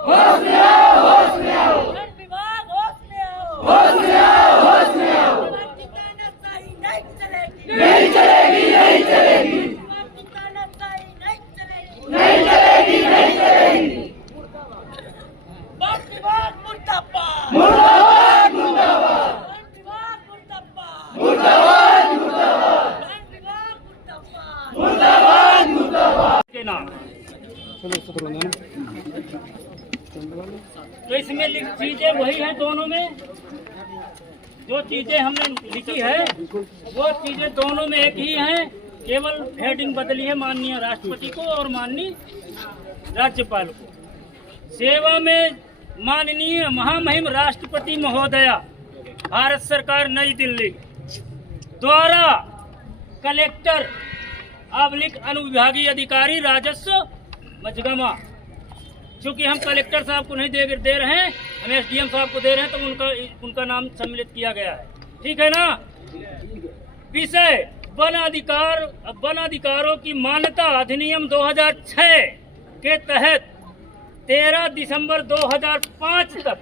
होश में आओ, होश में आओ। वन विभाग होश में आओ, होश में आओ, होश में आओ। विभाग की तानाशाही नहीं चलेगी, नहीं चलेगी, नहीं चलेगी, विभाग की तानाशाही नहीं चलेगी, नहीं चलेगी, नहीं चलेगी। वन विभाग मुर्दाबाद, मुर्दाबाद, मुर्दाबाद, वन विभाग मुर्दाबाद, मुर्दाबाद, मुर्दाबाद, वन विभाग मुर्दाबाद। मुर्दाबाद, मुर्दाबाद। के नाम तो इसमें चीजें वही हैं दोनों में, जो चीजें हमने लिखी है वो चीजें दोनों में एक ही हैं, केवल हेडिंग बदली है माननीय राष्ट्रपति को और माननीय राज्यपाल को। सेवा में माननीय महामहिम राष्ट्रपति महोदया भारत सरकार नई दिल्ली द्वारा कलेक्टर अनुविभागीय अधिकारी राजस्व मझगमा, चूंकि हम कलेक्टर साहब को नहीं दे रहे हैं, हम एसडीएम साहब को दे रहे हैं, तो उनका नाम सम्मिलित किया गया है। ठीक है ना। विषय वन अधिकारों की मान्यता अधिनियम 2006 के तहत 13 दिसंबर 2005 तक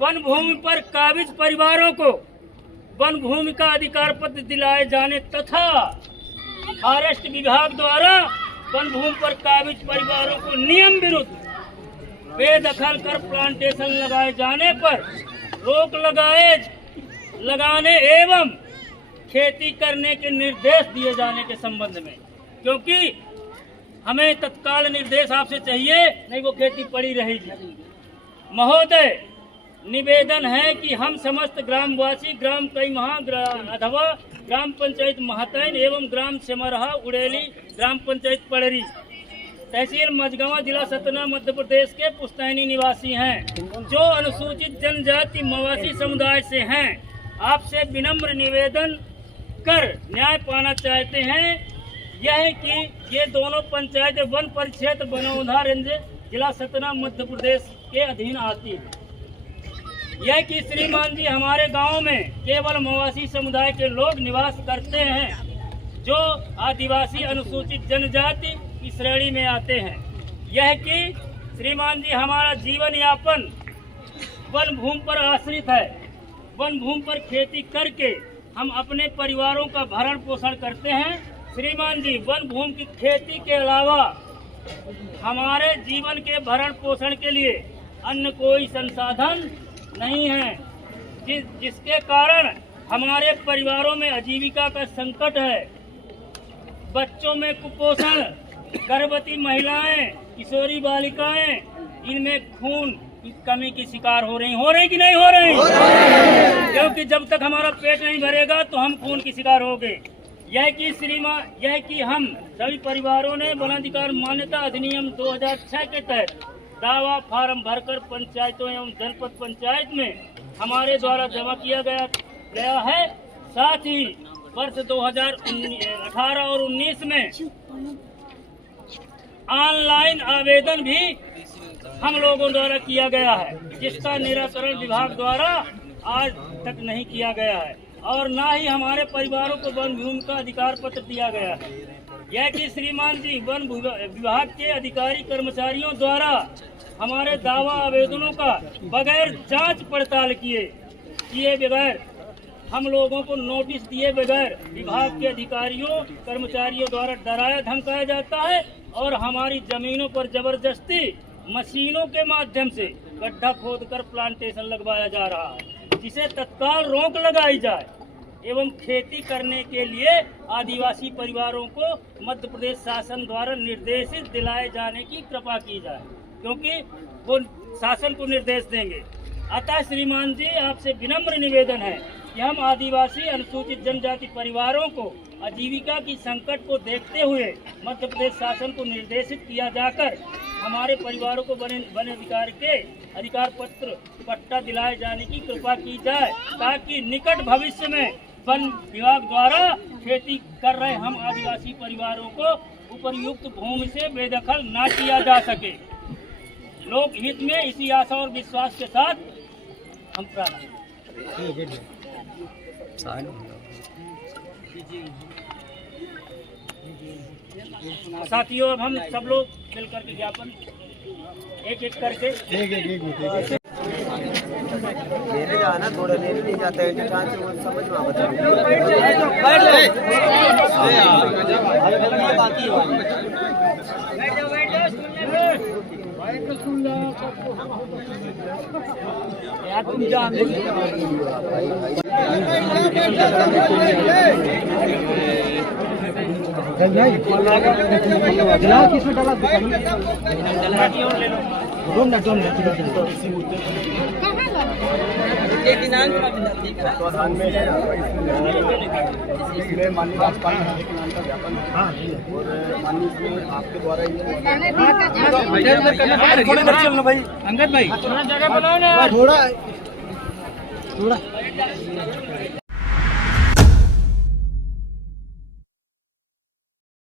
वन भूमि पर काबिज परिवारों को वन भूमि का अधिकार पत्र दिलाए जाने तथा फॉरेस्ट विभाग द्वारा वन भूमि पर काबिज परिवारों को नियम विरुद्ध बेदखल कर प्लांटेशन लगाए जाने पर रोक लगाने एवं खेती करने के निर्देश दिए जाने के संबंध में, क्योंकि हमें तत्काल निर्देश आपसे चाहिए, नहीं वो खेती पड़ी रहेगी। महोदय, निवेदन है कि हम समस्त ग्रामवासी ग्राम कैमहा अथवा ग्राम पंचायत महतैन एवं ग्राम सेमरहा उड़ेली ग्राम पंचायत पड़री तहसील मझगवा जिला सतना मध्य प्रदेश के पुश्तैनी निवासी हैं, जो अनुसूचित जनजाति मवासी समुदाय से हैं। आपसे विनम्र निवेदन कर न्याय पाना चाहते हैं यह कि ये दोनों पंचायतें वन परिक्षेत्र बनौधा रेंज जिला सतना मध्य प्रदेश के अधीन आती है। यह कि श्रीमान जी हमारे गांव में केवल मवासी समुदाय के लोग निवास करते हैं, जो आदिवासी अनुसूचित जनजाति की श्रेणी में आते हैं। यह कि श्रीमान जी हमारा जीवन यापन वन भूमि पर आश्रित है। वन भूमि पर खेती करके हम अपने परिवारों का भरण पोषण करते हैं। श्रीमान जी, वन भूमि की खेती के अलावा हमारे जीवन के भरण पोषण के लिए अन्य कोई संसाधन नहीं है, जिसके कारण हमारे परिवारों में आजीविका का संकट है। बच्चों में कुपोषण, गर्भवती महिलाएं, किशोरी बालिकाएं इनमें खून की कमी की शिकार हो रही कि नहीं हो रही? क्योंकि जब तक हमारा पेट नहीं भरेगा तो हम खून की शिकार होंगे। यह कि हम सभी परिवारों ने वन अधिकार मान्यता अधिनियम 2006 के तहत दावा फार्म भरकर पंचायतों एवं जनपद पंचायत में हमारे द्वारा जमा किया गया है। साथ ही वर्ष 2018 और 19 में ऑनलाइन आवेदन भी हम लोगों द्वारा किया गया है, जिसका निराकरण विभाग द्वारा आज तक नहीं किया गया है और न ही हमारे परिवारों को वन भूमि का अधिकार पत्र दिया गया है। यह कि श्रीमान जी वन विभाग के अधिकारी कर्मचारियों द्वारा हमारे दावा आवेदनों का बगैर जांच पड़ताल किए बगैर हम लोगों को नोटिस दिए बगैर विभाग के अधिकारियों कर्मचारियों द्वारा डराया धमकाया जाता है और हमारी जमीनों पर जबरदस्ती मशीनों के माध्यम से गड्ढा खोदकर प्लांटेशन लगवाया जा रहा है, जिसे तत्काल रोक लगाई जाए एवं खेती करने के लिए आदिवासी परिवारों को मध्य प्रदेश शासन द्वारा निर्देशित दिलाए जाने की कृपा की जाए, क्योंकि वो शासन को निर्देश देंगे। अतः श्रीमान जी आपसे विनम्र निवेदन है कि हम आदिवासी अनुसूचित जनजाति परिवारों को आजीविका की संकट को देखते हुए मध्य प्रदेश शासन को निर्देशित किया जाकर हमारे परिवारों को वन अधिकार के अधिकार पत्र पट्टा दिलाए जाने की कृपा की जाए, ताकि निकट भविष्य में वन विभाग द्वारा खेती कर रहे हम आदिवासी परिवारों को उपयुक्त भूमि से बेदखल न किया जा सके। लोक हित में इसी आशा और विश्वास के साथ हम प्रार्थना। साथियों, अब हम सब लोग मिलकर के ज्ञापन एक एक करके लेने जाना थोड़ा लेने नहीं जाते हैं जहाँ से वो समझ में आता है। यार तुम जान किसमें डाला आपके द्वारा अंगद भाई थोड़ा जगह बनाओ ना थोड़ा